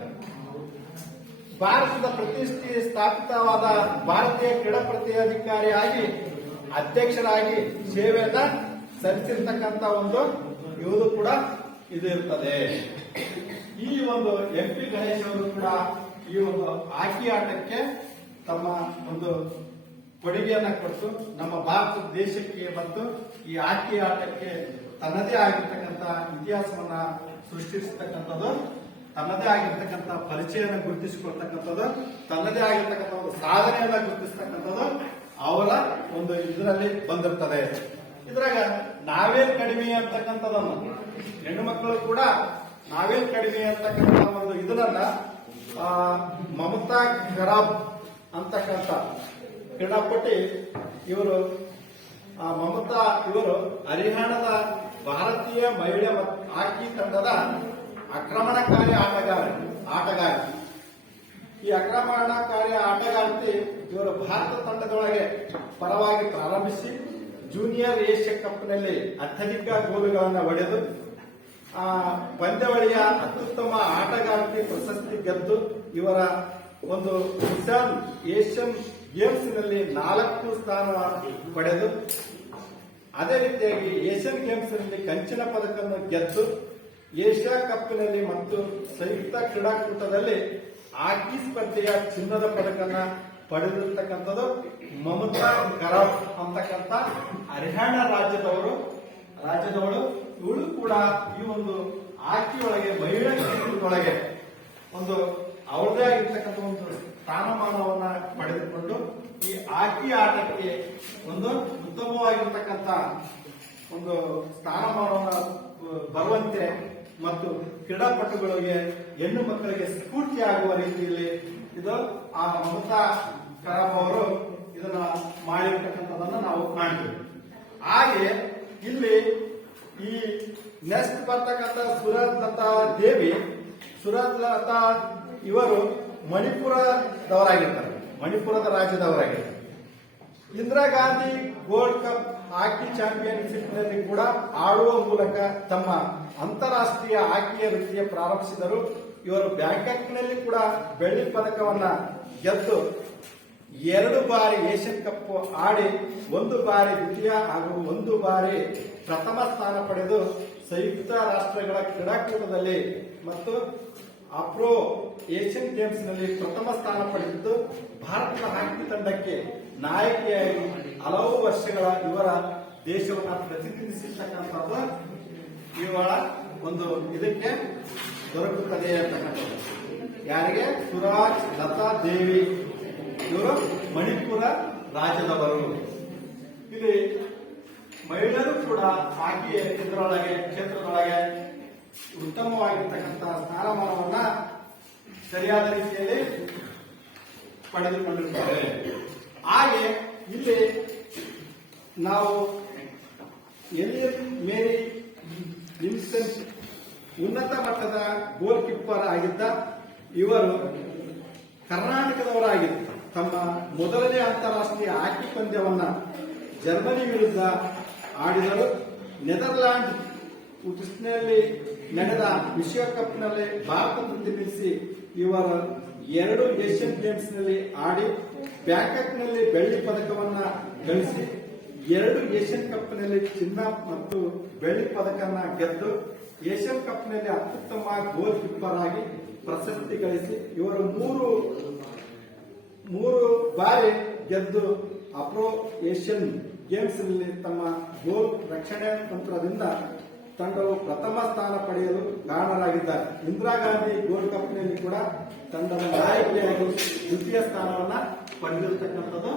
ಭಾರತದ ಪ್ರತಿಷ್ಠೆ ಸ್ಥಾಪಿತವಾದ ಭಾರತೀಯ ಕ್ರೀಡಾ ಪ್ರಾಧಿಕಾರಿಯಾಗಿ ಅಧ್ಯಕ್ಷರಾಗಿ ಸೇವೆಯನ್ನ ಸಲ್ಲಿಸಿರ್ತಕ್ಕಂಥ ಒಂದು ಇವುದು ಕೂಡ ಇದು ಇರ್ತದೆ. ಈ ಒಂದು MP ಗಣೇಶ್ ಅವರು ಕೂಡ ಈ ಒಂದು ಹಾಕಿ ಆಟಕ್ಕೆ ತಮ್ಮ ಒಂದು ಕೊಡುಗೆಯನ್ನ ಕೊಟ್ಟು ನಮ್ಮ ಭಾರತ ದೇಶಕ್ಕೆ ಮತ್ತು ಈ ಹಾಕಿ ಆಟಕ್ಕೆ ತನ್ನದೇ ಆಗಿರ್ತಕ್ಕಂಥ ಇತಿಹಾಸವನ್ನ ಸೃಷ್ಟಿಸತಕ್ಕಂಥದ್ದು, ತನ್ನದೇ ಆಗಿರ್ತಕ್ಕಂಥ ಪರಿಚಯನ ಗುರುತಿಸಿಕೊಳ್ತಕ್ಕಂಥದ್ದು, ತನ್ನದೇ ಆಗಿರ್ತಕ್ಕಂಥ ಒಂದು ಸಾಧನೆಯನ್ನ ಗುರುತಿಸ್ತಕ್ಕಂಥದ್ದು ಅವರ ಒಂದು ಇದರಲ್ಲಿ ಬಂದಿರ್ತದೆ. ಇದ್ರಾಗ ನಾವೇನ್ ಕಡಿಮೆ ಅಂತಕ್ಕಂಥದನ್ನು ಹೆಣ್ಣು ಮಕ್ಕಳು ಕೂಡ ನಾವೇನ್ ಕಡಿಮೆ ಅಂತಕ್ಕಂಥ ಒಂದು ಇದನ್ನ ಮಮತಾ ಖರಾಬ್ ಅಂತಕ್ಕಂಥ ಕ್ರೀಡಾಪಟು ಇವರು ಮಮತಾ ಇವರು ಹರಿಯಾಣದ ಭಾರತೀಯ ಮಹಿಳಾ ಹಾಕಿ ತಂಡದ ಆಕ್ರಮಣಕಾರಿ ಆಟಗಾರ. ಈ ಆಕ್ರಮಣಕಾರಿ ಆಟಗಾರ್ತಿ ಇವರು ಭಾರತ ತಂಡದೊಳಗೆ ಪರವಾಗಿ ಪ್ರಾರಂಭಿಸಿ ಜೂನಿಯರ್ ಏಷ್ಯಾ ಕಪ್ನಲ್ಲಿ ಅತ್ಯಧಿಕ ಗೋಲುಗಳನ್ನು ಹೊಡೆದು ಪಂದ್ಯಾವಳಿಯ ಅತ್ಯುತ್ತಮ ಆಟಗಾರ್ತಿ ಪ್ರಶಸ್ತಿ ಗೆದ್ದು ಇವರ ಒಂದು ಏಷ್ಯನ್ ಗೇಮ್ಸ್ ನಲ್ಲಿ 4 ಸ್ಥಾನ ಪಡೆದು ಅದೇ ರೀತಿಯಾಗಿ ಏಷ್ಯನ್ ಗೇಮ್ಸ್ ನಲ್ಲಿ ಕಂಚಿನ ಪದಕವನ್ನು ಗೆದ್ದು ಏಷ್ಯಾ ಕಪ್ನಲ್ಲಿ ಮತ್ತು ಸಂಯುಕ್ತ ಕ್ರೀಡಾಕೂಟದಲ್ಲಿ ಹಾಕಿ ಸ್ಪರ್ಧೆಯ ಚಿನ್ನದ ಪದಕನ್ನ ಪಡೆದಿರ್ತಕ್ಕಂಥದ್ದು ಮಮತಾ ಖರಾಬ್ ಅಂತಕ್ಕಂಥ ಹರಿಯಾಣ ರಾಜ್ಯದವಳು. ಇವಳು ಕೂಡ ಈ ಒಂದು ಹಾಕಿ ಒಳಗೆ ಮಹಿಳಾ ಕ್ರೀಡೆಯೊಳಗೆ ಒಂದು ಅವಳದೇ ಆಗಿರ್ತಕ್ಕಂಥ ಒಂದು ಸ್ಥಾನಮಾನವನ್ನ ಪಡೆದುಕೊಂಡು ಈ ಹಾಕಿ ಆಟಕ್ಕೆ ಒಂದು ಉತ್ತಮವಾಗಿರ್ತಕ್ಕಂಥ ಒಂದು ಸ್ಥಾನಮಾನವನ್ನ ಬರುವಂತೆ ಮತ್ತು ಕ್ರೀಡಾಪಟುಗಳಿಗೆ ಹೆಣ್ಣು ಮಕ್ಕಳಿಗೆ ಸ್ಫೂರ್ತಿ ಆಗುವ ರೀತಿಯಲ್ಲಿ ಇದು ಆ ಮಮತಾ ಖರಾಬ್ ಅವರು ಇದನ್ನ ಮಾಡಿರ್ತಕ್ಕಂಥದನ್ನ ನಾವು ಕಾಣ್ತೀವಿ. ಹಾಗೆ ಇಲ್ಲಿ ಈ ನೆಕ್ಸ್ಟ್ ಬರ್ತಕ್ಕಂಥ ಸುರಲತಾ ಇವರು ಮಣಿಪುರದವರಾಗಿರ್ತಾರೆ, ಮಣಿಪುರದ ರಾಜ್ಯದವರಾಗಿರ್ತಾರೆ. Indira Gandhi gold cup hockey championship ನಲ್ಲಿ ಕೂಡ ಆಡುವ ಮೂಲಕ ತಮ್ಮ ಅಂತಾರಾಷ್ಟ್ರೀಯ ಹಾಕಿಯ ವೃತ್ತಿಯ ಪ್ರಾರಂಭಿಸಿದರು. ಇವರು ಬ್ಯಾಂಕಾಕ್ ನಲ್ಲಿ ಕೂಡ ಬೆಳ್ಳಿ ಪದಕವನ್ನ ಗೆದ್ದು 2 ಬಾರಿ ಏಷ್ಯನ್ ಕಪ್ ಆಡಿ 1 ಬಾರಿ ದ್ವಿತೀಯ ಹಾಗೂ 1 ಬಾರಿ ಪ್ರಥಮ ಸ್ಥಾನ ಪಡೆದು ಸಂಯುಕ್ತ ರಾಷ್ಟ್ರಗಳ ಕ್ರೀಡಾಕೂಟದಲ್ಲಿ ಮತ್ತು ಅಪ್ರೋ ಏಷ್ಯನ್ ಗೇಮ್ಸ್ ನಲ್ಲಿ ಪ್ರಥಮ ಸ್ಥಾನ ಪಡೆದಿದ್ದು ಭಾರತದ ಹಾಕಿ ತಂಡಕ್ಕೆ ನಾಯಕಿಯಾಗಿ ಹಲವು ವರ್ಷಗಳ ಇವರ ದೇಶವನ್ನು ಪ್ರತಿನಿಧಿಸಿರ್ತಕ್ಕಂಥದ್ದು ಇವಳ ಒಂದು ಇದಕ್ಕೆ ದೊರಕುತ್ತದೆ ಅಂತಕ್ಕಂಥದ್ದು. ಯಾರಿಗೆ? ಸುರಾಜ್ ಲತಾ ದೇವಿ, ಇವರು ಮಣಿಪುರ ರಾಜ್ಯದವರು. ಇಲ್ಲಿ ಮಹಿಳೆಯರು ಕೂಡ ಹಾಕಿ ಕ್ಷೇತ್ರದೊಳಗೆ ಉತ್ತಮವಾಗಿರ್ತಕ್ಕಂಥ ಸ್ಥಾನಮಾನವನ್ನ ಸರಿಯಾದ ರೀತಿಯಲ್ಲಿ ಪಡೆದುಕೊಂಡಿರುತ್ತಾರೆ. ಹಾಗೆ ಇಲ್ಲಿ ನಾವು ಎಲಿಯನ್ ಮೇರಿ ವಿನ್ಸೆಂಟ್ ಉನ್ನತ ಮಟ್ಟದ ಗೋಲ್ ಕೀಪರ್ ಆಗಿದ್ದ ಇವರು ಕರ್ನಾಟಕದವರಾಗಿದ್ದು ತಮ್ಮ ಮೊದಲನೇ ಅಂತಾರಾಷ್ಟ್ರೀಯ ಹಾಕಿ ಪಂದ್ಯವನ್ನ ಜರ್ಮನಿ ವಿರುದ್ಧ ಆಡಿದರು. ನೆದರ್ಲ್ಯಾಂಡ್ ಉತ್ನಲ್ಲಿ ನಡೆದ ವಿಶ್ವಕಪ್ನಲ್ಲಿ ಭಾರತ ಪ್ರತಿನಿಧಿಸಿ ಇವರು 2 ಏಷ್ಯನ್ ಗೇಮ್ಸ್ ನಲ್ಲಿ ಆಡಿ ಬ್ಯಾಂಕಾಕ್ನಲ್ಲಿ ಬೆಳ್ಳಿ ಪದಕವನ್ನ ಗಳಿಸಿ 2 ಏಷ್ಯನ್ ಕಪ್ನಲ್ಲಿ ಚಿನ್ನ ಮತ್ತು ಬೆಳ್ಳಿ ಪದಕವನ್ನ ಗೆದ್ದು ಏಷ್ಯನ್ ಕಪ್ನಲ್ಲಿ ಅತ್ಯುತ್ತಮ ಗೋಲ್ ಕೀಪರ್ ಆಗಿ ಪ್ರಶಸ್ತಿ ಗಳಿಸಿ ಇವರು 3 ಬಾರಿ ಗೆದ್ದು ಅಪ್ರೋ ಏಷ್ಯನ್ ಗೇಮ್ಸ್ ನಲ್ಲಿ ತಮ್ಮ ಗೋಲ್ ರಕ್ಷಣೆ ತಂತ್ರದಿಂದ ತಂಡವು ಪ್ರಥಮ ಸ್ಥಾನ ಪಡೆಯಲು ಕಾರಣರಾಗಿದ್ದಾರೆ. ಇಂದಿರಾ ಗಾಂಧಿ ಗೋಲ್ಡ್ ಕಪ್ನಲ್ಲಿ ಕೂಡ ತಂಡದ ನಾಯಕಿಯಾಗಿ ದ್ವಿತೀಯ ಸ್ಥಾನವನ್ನ ಪಡೆದಿರತಕ್ಕಂಥದ್ದು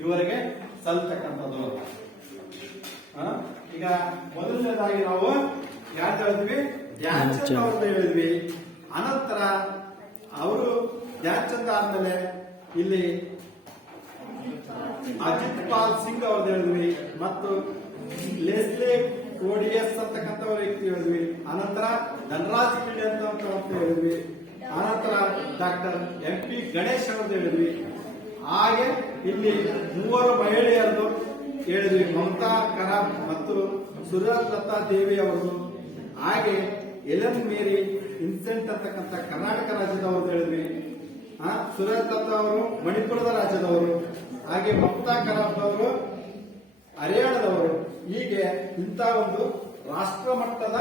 ಇವರಿಗೆ ಸಲ್ತಕ್ಕಂಥದ್ದು. ಈಗ ಮೊದಲನೇದಾಗಿ ನಾವು ಯಾರು ಹೇಳಿದ್ವಿ? ಧ್ಯಾನ್ ಚಂದ್ ಅವ್ರದ್ದು ಹೇಳಿದ್ವಿ. ಅನಂತರ ಅವರು ಧ್ಯಾನ್ ಚಂದ್ ಆದ್ಮೇಲೆ ಇಲ್ಲಿ ಅಜಿತ್ ಪಾಲ್ ಸಿಂಗ್ ಅವ್ರದ್ದು ಹೇಳಿದ್ವಿ ಮತ್ತು ಲೆಸ್ಲೆ ಓಡಿಎಸ್ ಅಂತಕ್ಕಂಥ ವ್ಯಕ್ತಿ ಹೇಳಿದ್ವಿ. ಅನಂತರ ಧನರಾಜ್ ಪಿಳ್ಳೆ ಅಂತ ಹೇಳಿದ್ವಿ. ಅನಂತರ ಡಾಕ್ಟರ್ MP ಗಣೇಶ್ ಅವ್ರದ್ದು ಹೇಳಿದ್ವಿ. ಹಾಗೆ ಇಲ್ಲಿ 3 ಮಹಿಳೆಯರದು ಹೇಳಿದ್ವಿ, ಮಮತಾ ಕರಾಬ್ ಮತ್ತು ಸುರಲತಾ ದೇವಿ ಅವರು, ಹಾಗೆ ಎಲೆನ್ ಮೇರಿ ಇನ್ಸೆಂಟ್ ಅಂತಕ್ಕಂಥ ಕರ್ನಾಟಕ ರಾಜ್ಯದವರು ಹೇಳಿದ್ವಿ. ಸುರಲತಾ ಅವರು ಮಣಿಪುರದ ರಾಜ್ಯದವರು, ಹಾಗೆ ಮಮತಾ ಕರಾಬ್ ಅವರು ಹರಿಯಾಣದವರು. ಹೀಗೆ ಇಂಥ ಒಂದು ರಾಷ್ಟ್ರ ಮಟ್ಟದ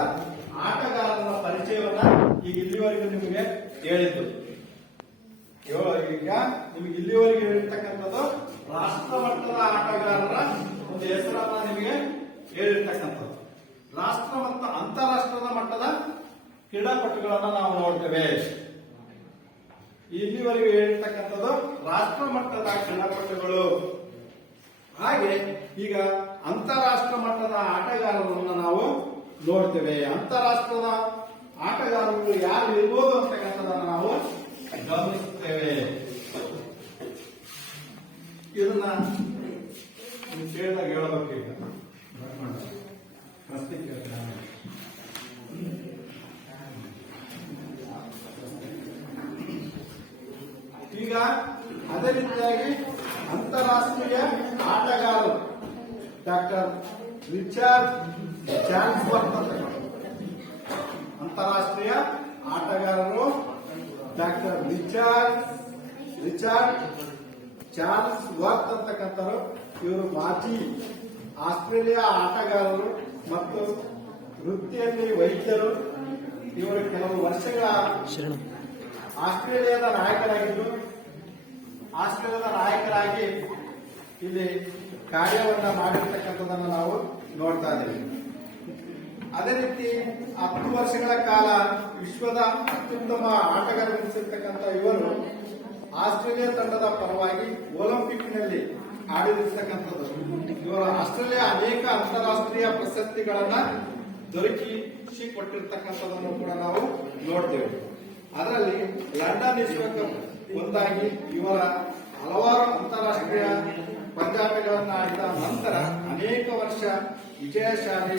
ಆಟಗಾರರ ಪರಿಚಯವನ್ನ ಈಗ ಇಲ್ಲಿವರೆಗೂ ನಿಮಗೆ ಹೇಳಿದ್ದು. ಈಗ ನಿಮಗೆ ಇಲ್ಲಿವರೆಗೆ ಹೇಳಿರ್ತಕ್ಕಂಥದ್ದು ರಾಷ್ಟ್ರ ಮಟ್ಟದ ಆಟಗಾರರ ಒಂದು ಹೆಸರನ್ನ ನಿಮಗೆ ಹೇಳಿರ್ತಕ್ಕಂಥದ್ದು. ರಾಷ್ಟ್ರ ಮತ್ತು ಅಂತಾರಾಷ್ಟ್ರದ ಮಟ್ಟದ ಕ್ರೀಡಾಪಟುಗಳನ್ನ ನಾವು ನೋಡ್ತೇವೆ. ಇಲ್ಲಿವರೆಗೂ ಹೇಳಿರ್ತಕ್ಕಂಥದ್ದು ರಾಷ್ಟ್ರ ಮಟ್ಟದ ಕ್ರೀಡಾಪಟುಗಳು. ಹಾಗೆ ಈಗ ಅಂತಾರಾಷ್ಟ್ರ ಮಟ್ಟದ ಆಟಗಾರರನ್ನ ನಾವು ನೋಡ್ತೇವೆ. ಅಂತಾರಾಷ್ಟ್ರದ ಆಟಗಾರರು ಯಾರು ಇರ್ಬೋದು ಅಂತಕ್ಕಂಥದನ್ನ ನಾವು ಗಮನಿಸುತ್ತೇವೆ. ಇದನ್ನ ಕೇಳಿದಾಗ ಹೇಳಬೇಕು. ಈಗ ಪ್ರಶ್ನೆ ಕೇಳ್ತೇನೆ. ಈಗ ಅದೇ ರೀತಿಯಾಗಿ ಅಂತಾರಾಷ್ಟ್ರೀಯ ಆಟಗಾರರು ಡಾಕ್ಟರ್ ರಿಚರ್ಡ್ ಚಾನ್ಸ್ವರ್ತ್ ಅಂತ. ಅಂತಾರಾಷ್ಟ್ರೀಯ ಆಟಗಾರರು ಡಾಕ್ಟರ್ ರಿಚರ್ಡ್ ಚಾರ್ಲ್ಸ್ ವರ್ತ್ ಅಂತಕ್ಕಂಥವ್ರು. ಇವರು ಮಾಜಿ ಆಸ್ಟ್ರೇಲಿಯಾ ಆಟಗಾರರು ಮತ್ತು ವೃತ್ತಿಯಲ್ಲಿ ವೈದ್ಯರು. ಇವರು ಕೆಲವು ವರ್ಷಗಳ ಆಸ್ಟ್ರೇಲಿಯಾದ ನಾಯಕರಾಗಿ ಇಲ್ಲಿ ಕಾರ್ಯವನ್ನ ಮಾಡಿರ್ತಕ್ಕಂಥದ್ದನ್ನು ನಾವು ನೋಡ್ತಾ ಇದ್ದೇವೆ. ಅದೇ ರೀತಿ 10 ವರ್ಷಗಳ ಕಾಲ ವಿಶ್ವದ ಅತ್ಯುತ್ತಮ ಆಟಗಾರರೆನಿಸಿರ್ತಕ್ಕಂಥ ಇವರು ಆಸ್ಟ್ರೇಲಿಯಾ ತಂಡದ ಪರವಾಗಿ ಒಲಿಂಪಿಕ್ನಲ್ಲಿ ಆಡಿರ್ತಕ್ಕಂಥದ್ದು. ಇವರು ಆಸ್ಟ್ರೇಲಿಯಾ ಅನೇಕ ಅಂತಾರಾಷ್ಟ್ರೀಯ ಪ್ರಶಸ್ತಿಗಳನ್ನ ದೊರಕಿಸಿಕೊಟ್ಟಿರ್ತಕ್ಕಂಥದ್ದನ್ನು ಕೂಡ ನಾವು ನೋಡ್ತೇವೆ. ಅದರಲ್ಲಿ ಲಂಡನ್ ವಿಶ್ವಕಪ್ ಒಂದಾಗಿ ಇವರ ಹಲವಾರು ಅಂತಾರಾಷ್ಟ್ರೀಯ ಪಂದ್ಯಾಟಗಳನ್ನು ಆಡಿದ ನಂತರ ಅನೇಕ ವರ್ಷ ವಿಜಯಶಾಲಿ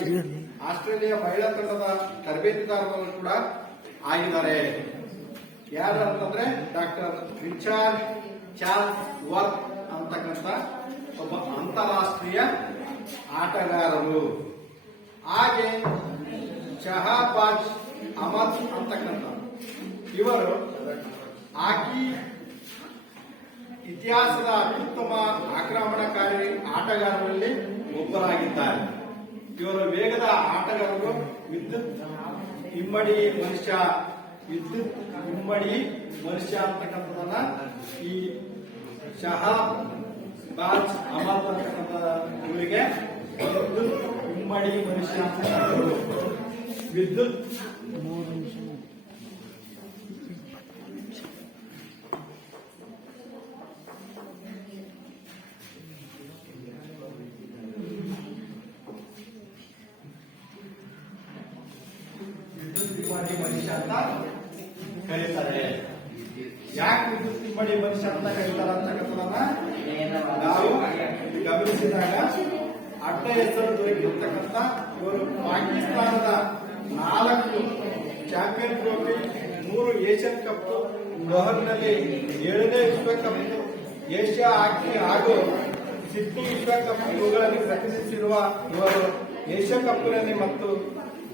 ಆಸ್ಟ್ರೇಲಿಯಾ ಮಹಿಳಾ ತಂಡದ ತರಬೇತಿದಾರರು ಕೂಡ ಆಗಿದ್ದಾರೆ. ಯಾರು ಅಂತಂದ್ರೆ ಡಾಕ್ಟರ್ ರಿಚರ್ಡ್ ಚಾರ್ಲ್ಸ್ ವರ್ತ್ ಅಂತಕ್ಕಂಥ ಒಬ್ಬ ಅಂತಾರಾಷ್ಟ್ರೀಯ ಆಟಗಾರರು. ಹಾಗೆ ಶಹಬಾಜ್ ಅಹಮದ್ ಅಂತಕ್ಕಂಥ ಇವರು ಹಾಕಿ ಇತಿಹಾಸದ ಅತ್ಯುತ್ತಮ ಆಕ್ರಮಣಕಾರಿ ಆಟಗಾರರಲ್ಲಿ ಒಬ್ಬರಾಗಿದ್ದಾರೆ. ಇವರು ವೇಗದ ಆಟಗಾರರು, ವಿದ್ಯುತ್ ಇಮ್ಮಡಿ ಮನುಷ್ಯ ಅಂತಕ್ಕಂಥದನ್ನ ಈ ಶಹಬಾಜ್ ಅಹಮದ್ ಅಂತಕ್ಕಂಥ ಇವರಿಗೆ ವಿದ್ಯುತ್ ಇಮ್ಮಡಿ ಮನುಷ್ಯ ಅಂತಕ್ಕಂಥದ್ದು. ವಿದ್ಯುತ್ ಮನುಷ್ಯ ಅಂತ ಕರೀತಾರೆ. ಯಾಕೆ ವಿದ್ಯುತ್ ಇಮ್ಮಡಿ ಮನುಷ್ಯ ಅಂತ ಕರೀತಾರೆ ಅಂತಕ್ಕಂಥದನ್ನ ನಾವು ಗಮನಿಸಿದಾಗ ಅಡ್ಡ ಹೆಸರು ದೊರಕಿರ್ತಕ್ಕಂಥ ಇವರು ಪಾಕಿಸ್ತಾನದ 4 ಚಾಂಪಿಯನ್ ಟ್ರೋಫಿ, 3 ಏಷ್ಯನ್ ಕಪ್, ಲಾಹೋರ್ನಲ್ಲಿ 7ನೇ ವಿಶ್ವಕಪ್, ಏಷ್ಯಾ ಹಾಕಿ ಹಾಗೂ ಸಿಡ್ನಿ ವಿಶ್ವಕಪ್ ಇವುಗಳಲ್ಲಿ ಪ್ರತಿನಿಧಿಸಿರುವ ಇವರು ಏಷ್ಯಾ ಕಪ್ನಲ್ಲಿ ಮತ್ತು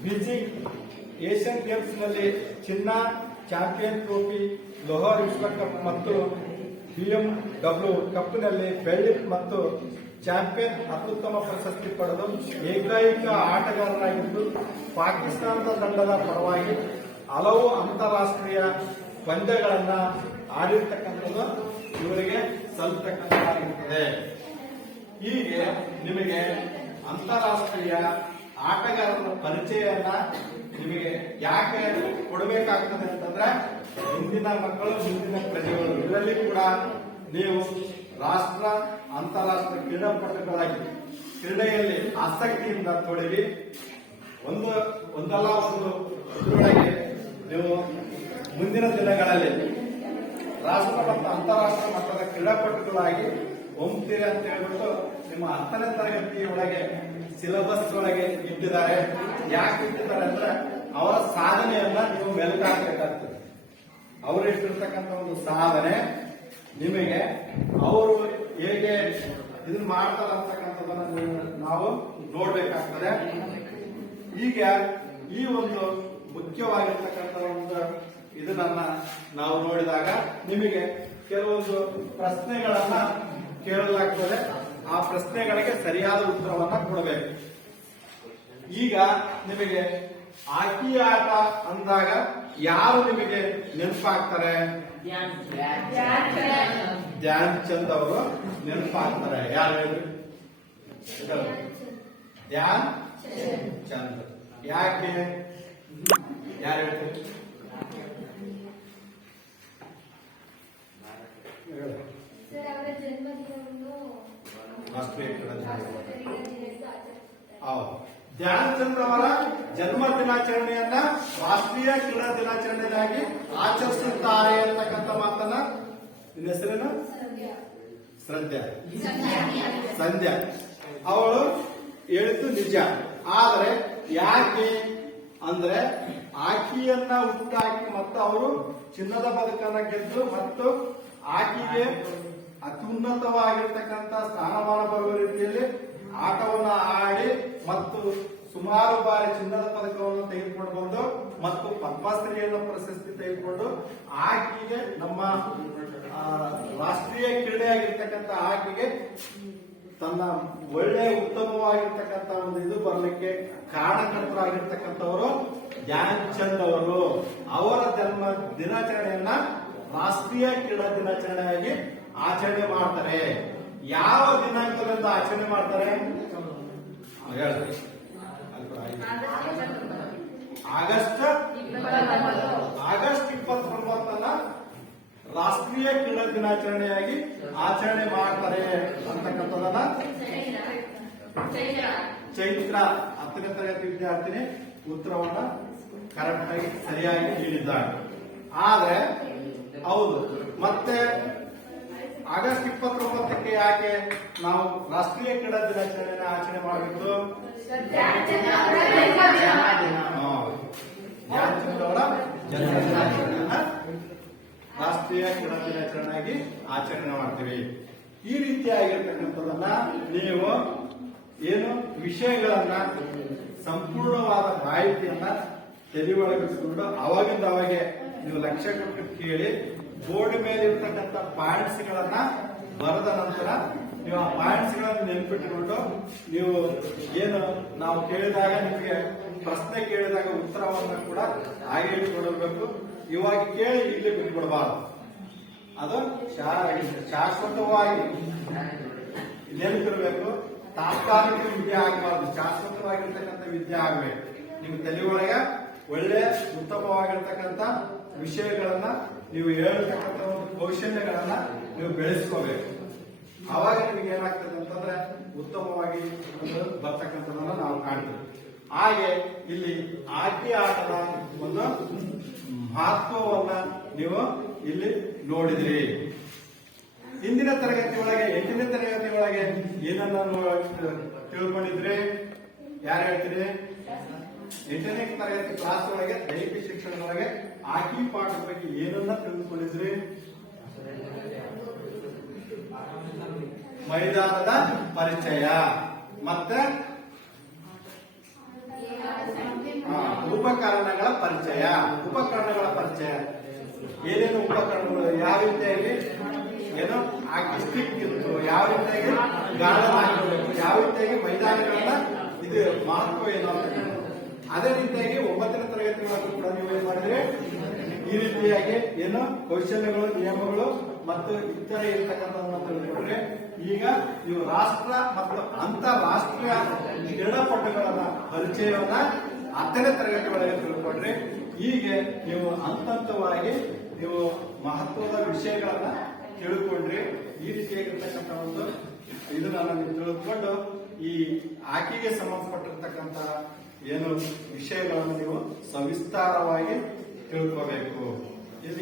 ಬೀಜಿಂಗ್ ಏಷ್ಯನ್ ಗೇಮ್ಸ್ ನಲ್ಲಿ ಚಿನ್ನ, ಚಾಂಪಿಯನ್ ಟ್ರೋಫಿ, ಲಾಹೋರ್ ವಿಶ್ವಕಪ್ ಮತ್ತು BMW ಕಪ್ನಲ್ಲಿ ಬೆಳ್ಳಿ ಮತ್ತು ಚಾಂಪಿಯನ್ ಅತ್ಯುತ್ತಮ ಪ್ರಶಸ್ತಿ ಪಡೆದು ಏಕೈಕ ಆಟಗಾರರಾಗಿದ್ದು ಪಾಕಿಸ್ತಾನದ ತಂಡದ ಪರವಾಗಿ ಹಲವು ಅಂತಾರಾಷ್ಟ್ರೀಯ ಪಂದ್ಯಗಳನ್ನ ಆಡಿರ್ತಕ್ಕಂಥದ್ದು ಇವರಿಗೆ ಸಲ್ಲತಕ್ಕಂಥದ್ದಾಗಿರುತ್ತದೆ. ಹೀಗೆ ನಿಮಗೆ ಅಂತಾರಾಷ್ಟ್ರೀಯ ಆಟಗಾರರ ಪರಿಚಯವನ್ನ ನಿಮಗೆ ಯಾಕೆ ಕೊಡಬೇಕಾಗ್ತದೆ ಅಂತಂದ್ರೆ ಮುಂದಿನ ಮಕ್ಕಳು, ಮುಂದಿನ ಪ್ರಜೆಗಳು, ಇದರಲ್ಲಿ ಕೂಡ ನೀವು ರಾಷ್ಟ್ರ ಅಂತಾರಾಷ್ಟ್ರೀಯ ಕ್ರೀಡಾಪಟುಗಳಾಗಿ ಕ್ರೀಡೆಯಲ್ಲಿ ಆಸಕ್ತಿಯಿಂದ ತೊಡಗಿ ಒಂದಲ್ಲ ಒಂದು ಇದರೊಳಗೆ ನೀವು ಮುಂದಿನ ದಿನಗಳಲ್ಲಿ ರಾಷ್ಟ್ರ ಮತ್ತು ಅಂತಾರಾಷ್ಟ್ರೀಯ ಮಟ್ಟದ ಕ್ರೀಡಾಪಟುಗಳಾಗಿ ಹೋಗ್ತೀರಿ ಅಂತ ಹೇಳ್ಬಿಟ್ಟು ನಿಮ್ಮ 10ನೇ ತರಗತಿಯೊಳಗೆ ಸಿಲೆಬಸ್ ಒಳಗೆ ಇಟ್ಟಿದ್ದಾರೆ. ಯಾಕೆ ಇಟ್ಟಿದ್ದಾರೆ ಅಂದ್ರೆ ಅವರ ಸಾಧನೆಯನ್ನ ನೀವು ಮೆಲುಕು ಹಾಕಬೇಕಾಗ್ತದೆ. ಅವರು ಇಟ್ಟಿರ್ತಕ್ಕಂಥ ಒಂದು ಸಾಧನೆ ನಿಮಗೆ ಅವರು ಹೇಗೆ ಇದನ್ನ ಮಾಡ್ತಾರ ಅಂತಕ್ಕಂಥದ್ದನ್ನ ನಾವು ನೋಡ್ಬೇಕಾಗ್ತದೆ. ಈಗ ಈ ಒಂದು ಮುಖ್ಯವಾಗಿರ್ತಕ್ಕಂಥ ಒಂದು ಇದನ್ನ ನಾವು ನೋಡಿದಾಗ ನಿಮಗೆ ಕೆಲವೊಂದು ಪ್ರಶ್ನೆಗಳನ್ನ ಕೇಳಲಾಗ್ತದೆ. ಆ ಪ್ರಶ್ನೆಗಳಿಗೆ ಸರಿಯಾದ ಉತ್ತರವನ್ನ ಕೊಡಬೇಕು. ಈಗ ನಿಮಗೆ ಹಾಕಿ ಆಟ ಅಂದಾಗ ಯಾರು ನಿಮಗೆ ನೆನಪಾಗ್ತಾರೆ? ಧ್ಯಾನ್ ಚಂದ್ ಅವರು ನೆನಪಾಗ್ತಾರೆ. ಯಾರು ಹೇಳಿ? ಧ್ಯಾನ್ ಚಂದ್. ಯಾಕೆ? ಯಾರು ಹೇಳ್ತೀರಿ? ಧ್ಯಾನ್ ಚಂದ್ ಅವರ ಜನ್ಮ ದಿನಾಚರಣೆಯನ್ನ ರಾಷ್ಟ್ರೀಯ ಕ್ರೀಡಾ ದಿನಾಚರಣೆಯಾಗಿ ಆಚರಿಸುತ್ತಾರೆ ಅಂತಕ್ಕಂಥ ಮಾತನ್ನ, ನಿನ್ನ ಹೆಸರೇನು? ಸಂಧ್ಯಾ. ಅವಳು ಹೇಳಿದ್ದು ನಿಜ. ಆದ್ರೆ ಯಾಕೆ ಅಂದ್ರೆ ಆಕಿಯನ್ನ ಹುಟ್ಟಾಕಿ ಮತ್ತು ಅವರು ಚಿನ್ನದ ಪದಕನ್ನ ಗೆದ್ದು ಮತ್ತು ಆಕಿಗೆ ಅತ್ಯುನ್ನತವಾಗಿರ್ತಕ್ಕಂಥ ಸ್ಥಾನಮಾನ ಬರುವ ರೀತಿಯಲ್ಲಿ ಆಟವನ್ನು ಆಡಿ ಮತ್ತು ಸುಮಾರು ಬಾರಿ ಚಿನ್ನದ ಪದಕವನ್ನು ತೆಗೆದುಕೊಂಡು ಬಂದು ಮತ್ತು ಪದ್ಮಶ್ರೀಯನ್ನು ಪ್ರಶಸ್ತಿ ತೆಗೆದುಕೊಂಡು ಆಕೆಗೆ ನಮ್ಮ ರಾಷ್ಟ್ರೀಯ ಕ್ರೀಡೆಯಾಗಿರ್ತಕ್ಕಂಥ ಆಕೆಗೆ ತನ್ನ ಒಳ್ಳೆಯ ಉತ್ತಮವಾಗಿರ್ತಕ್ಕಂಥ ಒಂದು ಇದು ಬರಲಿಕ್ಕೆ ಕಾರಣಕರ್ತರಾಗಿರ್ತಕ್ಕಂಥವರು ಧ್ಯಾನ್ ಚಂದ್ ಅವರು. ಅವರ ಜನ್ಮ ದಿನಾಚರಣೆಯನ್ನ ರಾಷ್ಟ್ರೀಯ ಕ್ರೀಡಾ ದಿನಾಚರಣೆಯಾಗಿ ಆಚರಣೆ ಮಾಡ್ತಾರೆ. ಯಾವ ದಿನಾಂಕದಿಂದ ಆಚರಣೆ ಮಾಡ್ತಾರೆ? ಆಗಸ್ಟ್ 29 ರಾಷ್ಟ್ರೀಯ ಕ್ರೀಡಾ ದಿನಾಚರಣೆಯಾಗಿ ಆಚರಣೆ ಮಾಡ್ತಾರೆ ಅಂತಕ್ಕಂಥದನ್ನ ಚೈತ್ರ 10ನೇ ತರಗತಿ ವಿದ್ಯಾರ್ಥಿನಿ ಉತ್ತರವನ್ನ ಕರೆಕ್ಟ್ ಆಗಿ ಸರಿಯಾಗಿ ನೀಡಿದ್ದಾರೆ. ಆದ್ರೆ ಹೌದು, ಮತ್ತೆ ಆಗಸ್ಟ್ 29ಕ್ಕೆ ಯಾಕೆ ನಾವು ರಾಷ್ಟ್ರೀಯ ಕ್ರೀಡಾ ದಿನಾಚರಣೆಯನ್ನ ಆಚರಣೆ ಮಾಡಬೇಕು? ಧ್ಯಾನ್ ಚಂದ್ ಅವರ ಜನ್ಮದಿನಾಚರಣೆಯನ್ನ ರಾಷ್ಟ್ರೀಯ ಕ್ರೀಡಾ ದಿನಾಚರಣೆಯಾಗಿ ಆಚರಣೆ ಮಾಡ್ತೀವಿ. ಈ ರೀತಿಯಾಗಿರ್ತಕ್ಕಂಥದನ್ನ ನೀವು ಏನು ವಿಷಯಗಳನ್ನ ಸಂಪೂರ್ಣವಾದ ಮಾಹಿತಿಯನ್ನ ತೆರೆಯೊಳಗಿಸಿಕೊಂಡು ಅವಾಗಿಂದ ಅವಾಗೆ ನೀವು ಲಕ್ಷ್ಯ ಕೊಟ್ಟು ಕೇಳಿ ಬೋರ್ಡ್ ಮೇಲೆ ಇರ್ತಕ್ಕಂಥ ಪಾಯಿಂಟ್ಸ್ ಗಳನ್ನ ಬರೆದ ನಂತರ ನೀವು ಆ ಪಾಯಿಂಟ್ಸ್ ಗಳನ್ನು ನೆನಪಿಟ್ಟುಕೊಂಡು ನೀವು ಏನು ನಾವು ಕೇಳಿದಾಗ ನಿಮಗೆ ಪ್ರಶ್ನೆ ಕೇಳಿದಾಗ ಉತ್ತರವನ್ನು ಕೂಡ ಹಾಗೆ ಇಟ್ಕೊಳ್ಬೇಕು. ಇವಾಗ ಕೇಳಿ ಇಲ್ಲಿ ಬಿಟ್ಕೊಡ್ಬಾರ್ದು. ಅದು ಶಾಶ್ವತವಾಗಿ ನೆನಪಿರಬೇಕು. ತಾತ್ಕಾಲಿಕ ವಿದ್ಯೆ ಆಗಬಾರ್ದು, ಶಾಶ್ವತವಾಗಿರ್ತಕ್ಕಂಥ ವಿದ್ಯೆ ಆಗಬೇಕು. ನಿಮ್ಮ ತಲೆಯೊಳಗೆ ಒಳ್ಳೆ ಉತ್ತಮವಾಗಿರ್ತಕ್ಕಂಥ ವಿಷಯಗಳನ್ನ ನೀವು ಹೇಳ್ತಕ್ಕಂಥ ಒಂದು ಕೌಶಲ್ಯಗಳನ್ನ ನೀವು ಬೆಳೆಸ್ಕೋಬೇಕು. ಅವಾಗ ನಿಮಗೆ ಏನಾಗ್ತದೆ ಅಂತಂದ್ರೆ ಉತ್ತಮವಾಗಿ ಬರ್ತಕ್ಕಂಥದನ್ನ ನಾವು ಕಾಣ್ತೀವಿ. ಹಾಗೆ ಇಲ್ಲಿ ಹಾಕಿ ಆಟದ ಒಂದು ಮಹತ್ವವನ್ನ ನೀವು ಇಲ್ಲಿ ನೋಡಿದ್ರಿ. ಹಿಂದಿನ ತರಗತಿ ಒಳಗೆ 8ನೇ ತರಗತಿ ಒಳಗೆ ಏನನ್ನ ತಿಳ್ಕೊಂಡಿದ್ರಿ? ಯಾರು ಹೇಳ್ತೀರಿ? 8ನೇ ತರಗತಿ ಕ್ಲಾಸ್ ಒಳಗೆ ದೈಹಿಕ ಶಿಕ್ಷಣದೊಳಗೆ ಹಾಕಿ ಪಾಠದ ಬಗ್ಗೆ ಏನನ್ನ ತಿಳಿದುಕೊಂಡಿದ್ರಿ? ಮೈದಾನದ ಪರಿಚಯ ಮತ್ತೆ ಉಪಕರಣಗಳ ಪರಿಚಯ. ಉಪಕರಣಗಳ ಪರಿಚಯ ಏನೇನು ಉಪಕರಣಗಳು, ಯಾವ ರೀತಿಯಾಗಿ ಏನೋ ಹಾಕಿ ಸ್ಟಿಕ್ ಇತ್ತು, ಯಾವ ರೀತಿಯಾಗಿ ಗಾರ್ಡನ್ ಹಾಕಬೇಕು, ಯಾವ ರೀತಿಯಾಗಿ ಮೈದಾನಗಳನ್ನ ಇದು ಮಹತ್ವ ಏನು ಅಂತ. ಅದೇ ರೀತಿಯಾಗಿ 9ನೇ ತರಗತಿ ಕೂಡ ನೀವು ಏನ್ ಮಾಡಿದ್ರೆ ಈ ರೀತಿಯಾಗಿ ಏನು ಕೌಶಲ್ಯಗಳು, ನಿಯಮಗಳು ಮತ್ತು ಇತರೆ ಇರ್ತಕ್ಕಂಥದ್ದನ್ನ ತಿಳಿದುಕೊಂಡ್ರೆ ಈಗ ನೀವು ರಾಷ್ಟ್ರ ಮತ್ತು ಅಂತಾರಾಷ್ಟ್ರೀಯ ಕ್ರೀಡಾಪಟುಗಳನ್ನ ಪರಿಚಯವನ್ನ 10ನೇ ತರಗತಿ ಒಳಗೆ ತಿಳ್ಕೊಂಡ್ರೆ ಹೀಗೆ ನೀವು ಹಂತವಾಗಿ ನೀವು ಮಹತ್ವದ ವಿಷಯಗಳನ್ನ ತಿಳ್ಕೊಂಡ್ರಿ. ಈ ರೀತಿಯಾಗಿರ್ತಕ್ಕಂಥ ಒಂದು ಇದನ್ನ ನೀವು ತಿಳಿದುಕೊಂಡು ಈ ಆಕೆಗೆ ಸಂಬಂಧಪಟ್ಟಿರ್ತಕ್ಕಂಥ ಏನು ವಿಷಯಗಳನ್ನು ನೀವು ಸವಿಸ್ತಾರವಾಗಿ ತಿಳ್ಕೋಬೇಕು.